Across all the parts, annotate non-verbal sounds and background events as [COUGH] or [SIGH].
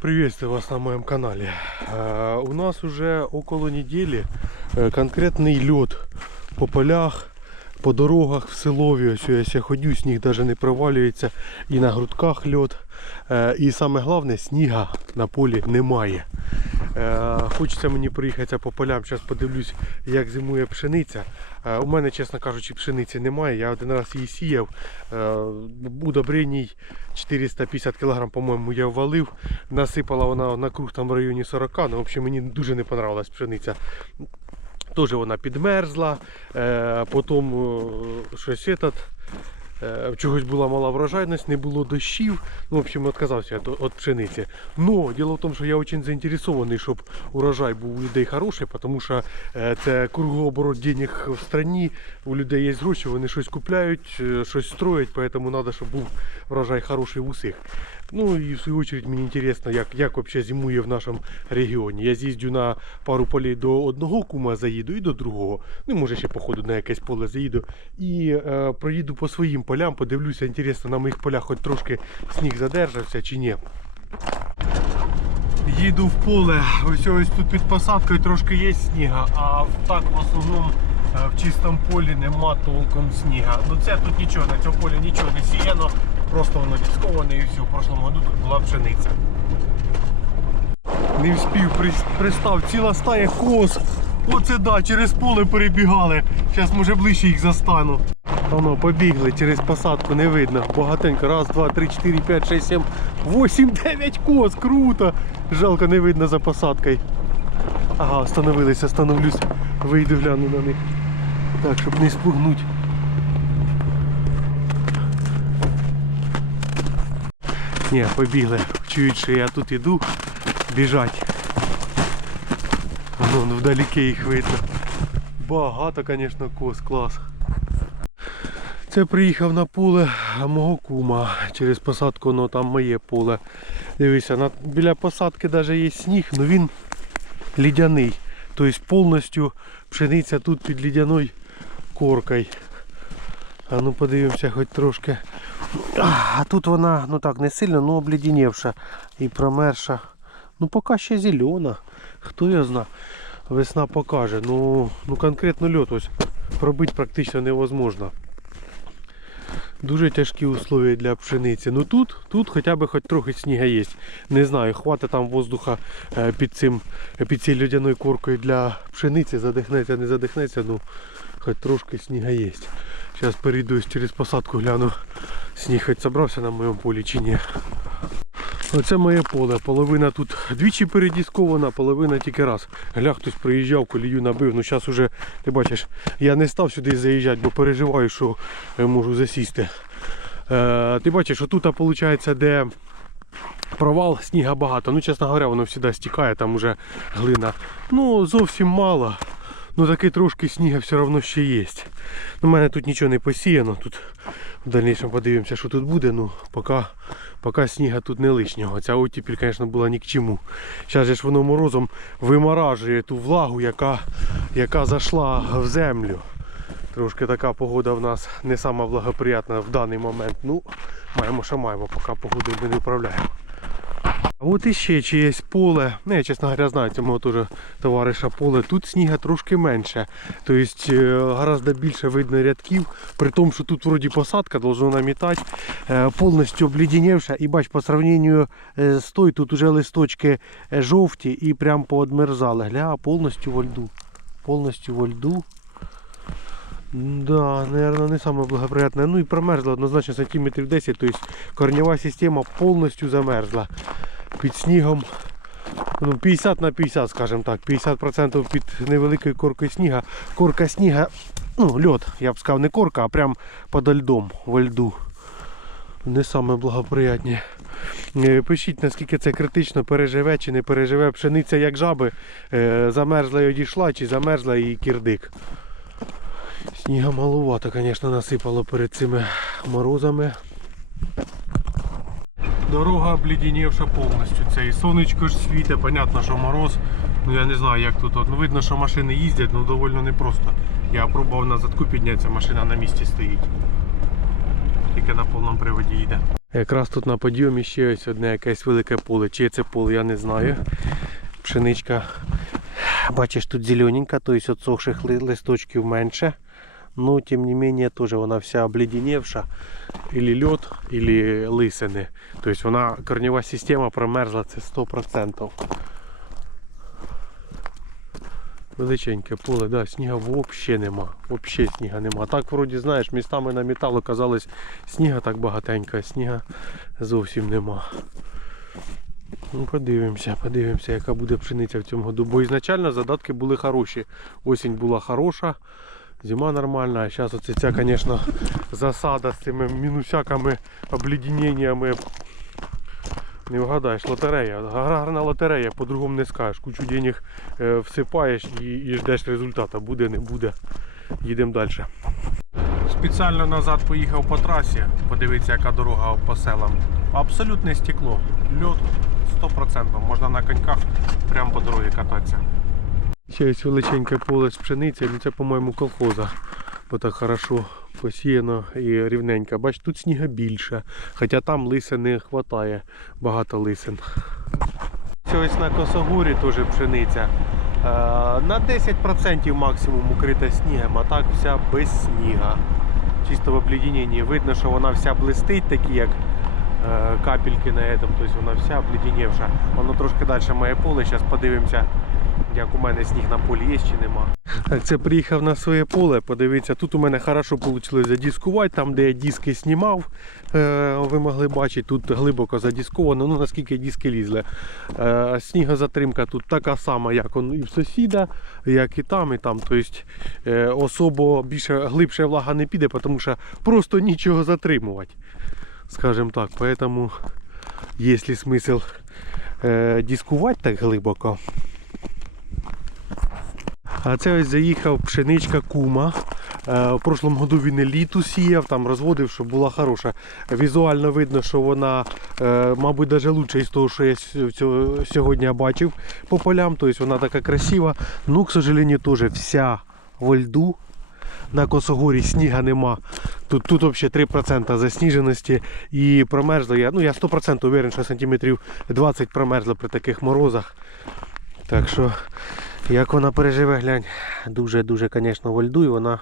Приветствую вас на моем канале. Э, У нас уже около недели конкретный лед по полях, по дорогах в селові. Ось я ся ходю, сніг навіть не провалюється. І на грудках льот. Е, І саме головне, сніга на полі немає. Е, Хочеться мені проїхатися по полям. Зараз подивлюсь, як зимує пшениця. Е, У мене, чесно кажучи, пшениці немає. Я один раз її сіяв. Е, Удобреній 450 кг, по-моєму, я ввалив. Насипала вона на круг там в районі 40. Ну, в общем, мені дуже не понравилась пшениця. Теж вона підмерзла, е, потім е, щось этот, е, чогось була мала врожайність, не було дощів. Ну, в общем, відказався від пшениці. Но діло в тому, що я дуже заінтересований, щоб урожай був у людей хороший, тому що це кругооборот денег в країні, у людей є гроші, вони щось купляють, щось строять, тому треба, щоб був врожай хороший в усіх. Ну і в свою очередь мені цікаво, як, як вообще зимує в нашому регіоні. Я з'їздю на пару полей до одного кума заїду і до другого. Ну, може ще походу на якесь поле заїду. І е, проїду по своїм полям, подивлюся, інтересно, на моїх полях хоч трошки сніг задержався чи ні. Їду в поле, ось ось тут під посадкою трошки є сніга, а так в основному е, в чистому полі нема толком сніга. Ну це тут нічого, на цьому полі нічого не сіяно, просто воно дисковане і все. В прошлому году тут була пшениця. Не вспів, пристав ціла стая коз. Оце да, через поле перебігали. Зараз може ближче їх застану. Воно побігли через посадку, не видно. Багатенько. Раз, два, три, чотири, п'ять, шесть, сім, восім, дев'ять коз. Круто. Жалко не видно за посадкою. Ага, остановилися, становлюсь, вийду гляну на них. Так, щоб не спугнуть. Ні, побігли. Чують, що я тут іду, біжать. Вон вдалеке їх видно. Багато, звісно, коз, клас. Це приїхав на поле мого кума через посадку, ну там моє поле. Дивися, на, біля посадки навіть є сніг, але він лідяний. Тобто повністю пшениця тут під лідяною коркою. А ну подивимося хоч трошки. А тут вона ну так не сильно, ну обледенівша і промерша. Ну поки ще зелена. Хто я знає. Весна покаже. Ну, ну конкретно льот ось пробити практично невозможно. Дуже тяжкі условия для пшениці. Ну тут, тут хоча б хоч трохи сніга є. Не знаю, хватить там воздуха е, під цим під цією льодяною коркою для пшениці, задихнеться, не задихнеться, ну хоч трошки сніга є. Зараз перейду через посадку, гляну, сніг хоч зібрався на моєму полі чи ні. Оце моє поле. Половина тут двічі передіскована, половина тільки раз. Гля, хтось приїжджав, колію набив. Ну зараз уже, ти бачиш, я не став сюди заїжджати, бо переживаю, що е, можу засісти. Е, ти бачиш, отут, виходить, де провал, сніга багато. Ну, чесно говоря, воно завжди стікає, там уже глина. Ну, зовсім мало. Ну таки трошки сніга все одно ще є. У мене тут нічого не посіяно. Тут в дальнішому подивимося, що тут буде. Ну, поки, поки сніга тут не лишнього. Ця оттепіль, звісно, була ні к чому. Зараз же ж воно морозом виморажує ту влагу, яка, яка зайшла в землю. Трошки така погода в нас не сама благоприятна в даний момент. Ну, маємо, що маємо, поки погоду ми не управляємо. А от іще чиєсь поле, ну я чесно говоря знаю цього теж товариша поле, тут сніга трошки менше. Тобто е, гораздо більше видно рядків, при тому, що тут вроді посадка должна намітати, е, повністю обледенівша. І бач, по сравненню е, з той, тут уже листочки жовті і прям поодмерзали. Гля, повністю во льду. Повністю во льду. Да, наверное, не саме благоприятне. Ну і промерзла однозначно сантиметрів 10, тобто корнева система повністю замерзла. Під снігом ну, 50 на 50, скажімо так. 50% під невеликою коркою сніга. Корка сніга, ну, льот, я б сказав, не корка, а прям під льдом, во льду. Не саме благоприятні. Е, Пишіть, наскільки це критично, переживе чи не переживе. Пшениця як жаби, е, замерзла і одійшла, чи замерзла і кірдик. Сніга малувато, звісно, насипало перед цими морозами. Дорога обледенівша повністю. Це і сонечко ж світить, понятно, що мороз. Ну я не знаю, як тут. Ну, видно, що машини їздять, ну доволі непросто. Я пробував на задку піднятися, машина на місці стоїть. Тільки на повному приводі їде. Якраз тут на подйомі ще ось одне якесь велике поле. Чи це поле, я не знаю. Пшеничка. Бачиш, тут зелененька, тобто отсохших листочків менше. Ну, тим не менее, теж вона вся обледеневша. Или льот, или лисини. Тобто вона корнева система промерзла, це 100%. Величеньке поле, да, сніга взагалі нема. Взагалі сніга нема. Так вроді, знаєш, містами на металу казалось, сніга так багатенько, а сніга зовсім нема. Ну, подивимося, подивимося, яка буде пшениця в цьому году. Бо ізначально задатки були хороші. Осінь була хороша, зима нормальна, а зараз оце ця, засада з цими мінусяками, обледененнями. Не вгадаєш, лотерея. Гарна лотерея, по-другому не скажеш. Кучу денег е, всипаєш і, і ждеш результату. Буде, не буде. Їдемо далі. Спеціально назад поїхав по трасі, подивитися, яка дорога по селам. Абсолютне стекло. Льот 100%. Можна на коньках прямо по дорозі кататися. Ще ось величеньке поле з пшениці, ну це, по-моєму, колхоза. Бо так хорошо посіяно і рівненько. Бач, тут сніга більше. Хоча там лисин не вистачає, багато лисин. Ось на косогурі теж пшениця. Е, На 10% максимум укрита снігом, а так вся без сніга. Чисто в обледененні. Видно, що вона вся блистить, такі як е, капельки на этом, тобто вона вся обледеневша. Воно трошки далі моє поле. Зараз подивимося, як у мене сніг на полі є чи нема. Це приїхав на своє поле. Подивіться, тут у мене хорошо вийшло задіскувати, там де я диски знімав, е, ви могли бачити, тут глибоко задісковано, ну наскільки диски лізли. Е, снігозатримка тут така сама, як і в сусіда, як і там, і там. Тобто е, особо більше глибше влага не піде, тому що просто нічого затримувати. Скажем так, поэтому смысл е, дискувати так глибоко. А це ось заїхав пшеничка кума. Е, В прошлому году він еліту сіяв, там розводив, щоб була хороша. Візуально видно, що вона, е, мабуть, навіть лучше із того, що я сьогодні бачив по полям. Тобто вона така красива. Ну, к сожалению, теж вся во льду. На косогорі сніга нема. Тут, тут взагалі 3% засніженості і промерзло. Я, ну, я 100% уверен, що сантиметрів 20 промерзло при таких морозах. Так що, як вона переживе, глянь, дуже-дуже, звісно, во льду і вона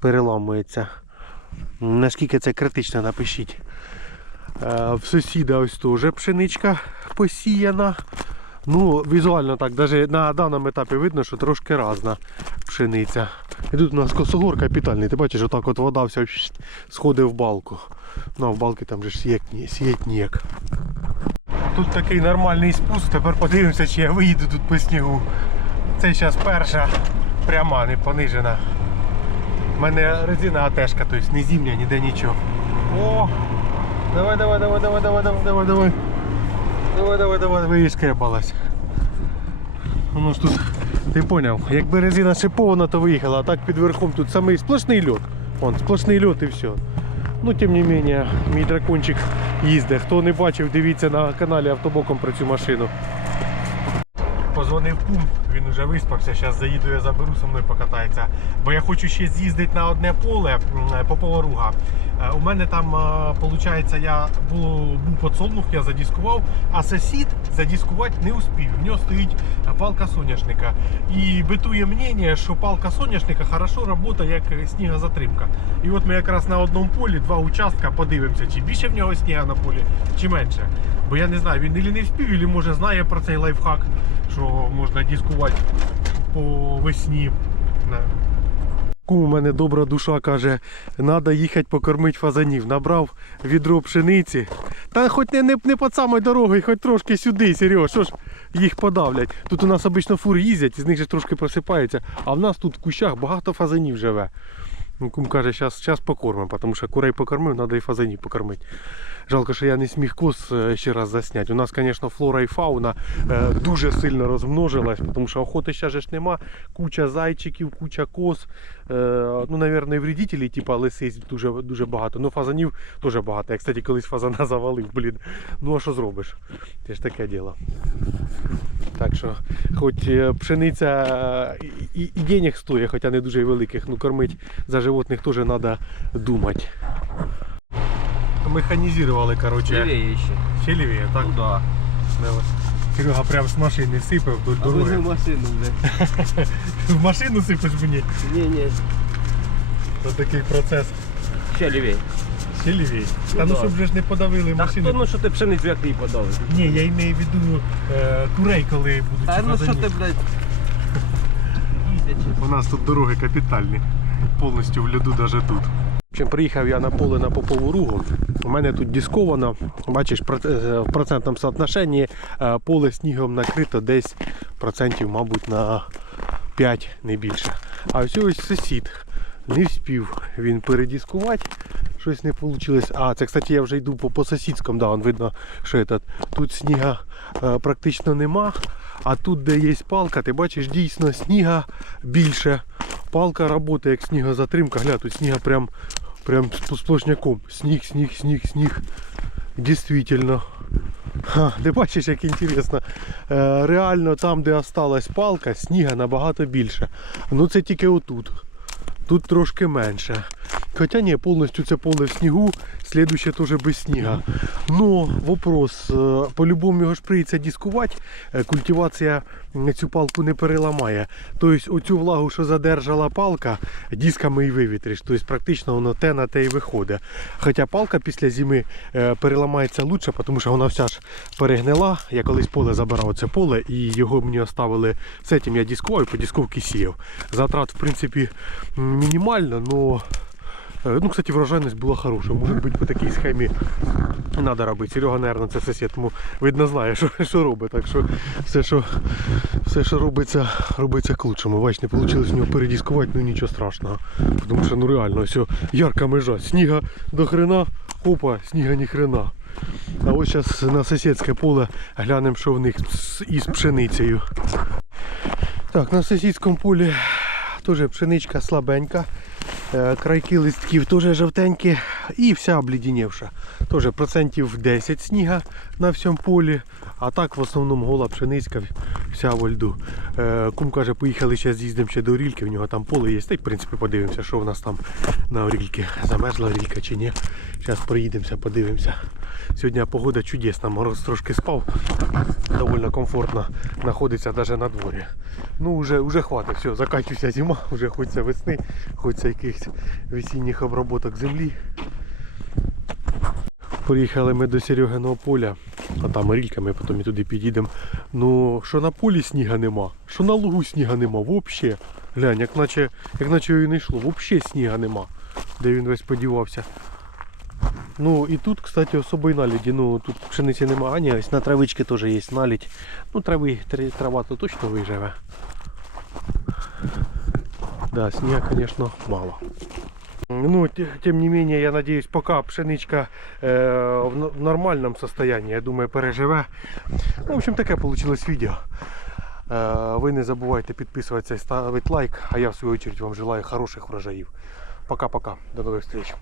переламується. Наскільки це критично, напишіть. Е, В сусіда ось теж пшеничка посіяна. Ну, візуально так, навіть на даному етапі видно, що трошки разна пшениця. І тут у нас косогор капітальний. Ти бачиш, отак от вода вся сходить в балку. Ну, а в балки там же ж. Тут такий нормальний спуск, тепер подивимося, чи я виїду тут по снігу. Це зараз перша пряма, не понижена. У мене резина АТшка, тобто не зимня, ніде нічого. О! Давай, давай, давай, давай, давай, давай, давай, давай. Давай, давай, давай, вискребалась. Ну ж тут, ти поняв, якби резина шипована, то виїхала, а так під верхом тут самий сплошний льот. Вон, сплошний льот і все. Ну, тим не менше, мій дракончик їздить. Хто не бачив, дивіться на каналі автобоком про цю машину. Позвонив кум, він вже виспався, зараз заїду, я заберу, со мною покатається. Бо я хочу ще з'їздити на одне поле по Поваруга. Е, У мене там, виходить, я було, був подсолнух, я задіскував, а сусід задіскувати не успів. В нього стоїть е, палка соняшника. І битує мнення, що палка соняшника хорошо працює як снігозатримка. І от ми якраз на одному полі два участка подивимося, чи більше в нього сніга на полі, чи менше. Бо я не знаю, він ілі не вспів, ілі може знає про цей лайфхак, що можна дискувати по весні. У мене добра душа каже, треба їхати покормити фазанів. Набрав відро пшениці. Та хоч не, не, не під самою дорогою, хоч трошки сюди, Сереж, що ж їх подавлять. Тут у нас обично фури їздять, з них же трошки просипається, а в нас тут в кущах багато фазанів живе. Ну, Кум каже, зараз покормимо, тому що курей покормив, треба і фазанів покормити. Жалко, що я не зміг коз е, ще раз засняти. У нас, звісно, флора і фауна е, дуже сильно розмножилась, тому що охоти ще ж нема. Куча зайчиків, куча коз. Е, ну, мабуть, і вредителей, типу лисиць дуже, дуже багато. Ну, фазанів теж багато. Я, кстати, колись фазана [LAUGHS] завалив, блін. Ну а що зробиш? Це ж таке діло. Так що, хоч пшениця і, і, денег стоїть, хоча не дуже великих, ну кормить за животних теж треба думати. Механізували, короче. Лівіє ще. Ще лівіє, так? Ну да. Серега прям з машини сипе вдоль А ви не дороги. в машину, блядь. [LAUGHS] В машину сипеш мені. Ні, ні. Ось такий процес. Ще лівіє. Ще лівій. Ну Та ну да. щоб вже ж не подавили Та машини. хто, ну що ти пшеницю як ти її? Ні, я маю в виду е, курей, коли будуть Та ну що ти, блядь. [LAUGHS] У нас тут дороги капітальні. Повністю в льоду навіть тут. Чим приїхав я на поле на попову ругу. У мене тут дисковано, бачиш, е, в процентному соотношенні е, поле снігом накрито десь процентів, мабуть, на 5, не більше. А ось ось сусід не вспів він передіскувати. Щось не вийшло. А, це, кстати, я вже йду по, по сусідському, да, он видно, що этот, тут сніга е, практично нема. А тут, де є палка, ти бачиш, дійсно сніга більше. Палка працює як снігозатримка. Гля, тут сніга прям, прям сплошняком. Сніг, сніг, сніг, сніг. Дійсно. Ха, ти бачиш, як інтересно. Е, реально там, де осталась палка, сніга набагато більше. Ну це тільки отут. Тут трошки менше. Хоча ні, повністю це поле в снігу, слідуще теж без сніга. Но вопрос, е, по-любому його ж прийдеться дискувати, е, культивація цю палку не переламає. Тобто оцю влагу, що задержала палка, дисками і вивітриш. Тобто практично воно те на те і виходить. Хоча палка після зими е, переламається лучше, тому що вона вся ж перегнила. Я колись поле забирав це поле і його мені оставили з цим я дискував по дисковці сіяв. Затрат, в принципі, мінімально, но Е, Ну, кстати, врожайність була хороша. Може бути по такій схемі треба робити. Серега, мабуть, це сусід, тому видно знає, що, що робить. Так що все, що, все, що робиться, робиться к лучшому. Бач, не вийшло в нього передіскувати, ну нічого страшного. Тому що ну реально все, ярка межа. Сніга до хрена, опа, сніга ні хрена. А ось зараз на сусідське поле глянемо, що в них із пшеницею. Так, на сусідському полі теж пшеничка слабенька. Е, Крайки листків теж жовтенькі і вся облідінівша. Теж процентів 10 сніга на всьому полі, а так в основному гола пшеницька вся во льду. Е, Кум каже, поїхали зараз з'їздимо ще до Орільки, в нього там поле є. Та й в принципі подивимося, що в нас там на Орільки. Замерзла Орілька чи ні. Зараз проїдемося, подивимося. Сьогодні погода чудесна, мороз трошки спав, доволі комфортно знаходиться навіть на дворі. Ну, вже, вже хватить, все, закінчується зима, [LAUGHS] вже хочеться весни, хочеться якихось весінніх обробок землі. Приїхали ми до Серегиного поля, а там рілька, ми потім і туди підійдемо. Ну, що на полі сніга нема, що на лугу сніга нема, взагалі. Глянь, як наче, як наче його і не йшло, взагалі сніга нема, де він весь подівався. Ну і тут, кстати, особої наліді. Ну тут пшениці немає, а ось на травички теж є налідь. Ну трави, трава то точно виживе. Да, снега, конечно, мало. Ну, те- тем не менее, я надеюсь, пока пшеничка э, в н- в нормальном состоянии, я думаю, переживе. Ну, в общем, таке получилось відео. Е, Ви не забувайте підписуватися і ставити лайк, а я в свою очередь вам желаю хороших врожаїв. Пока-пока, до нових встреч.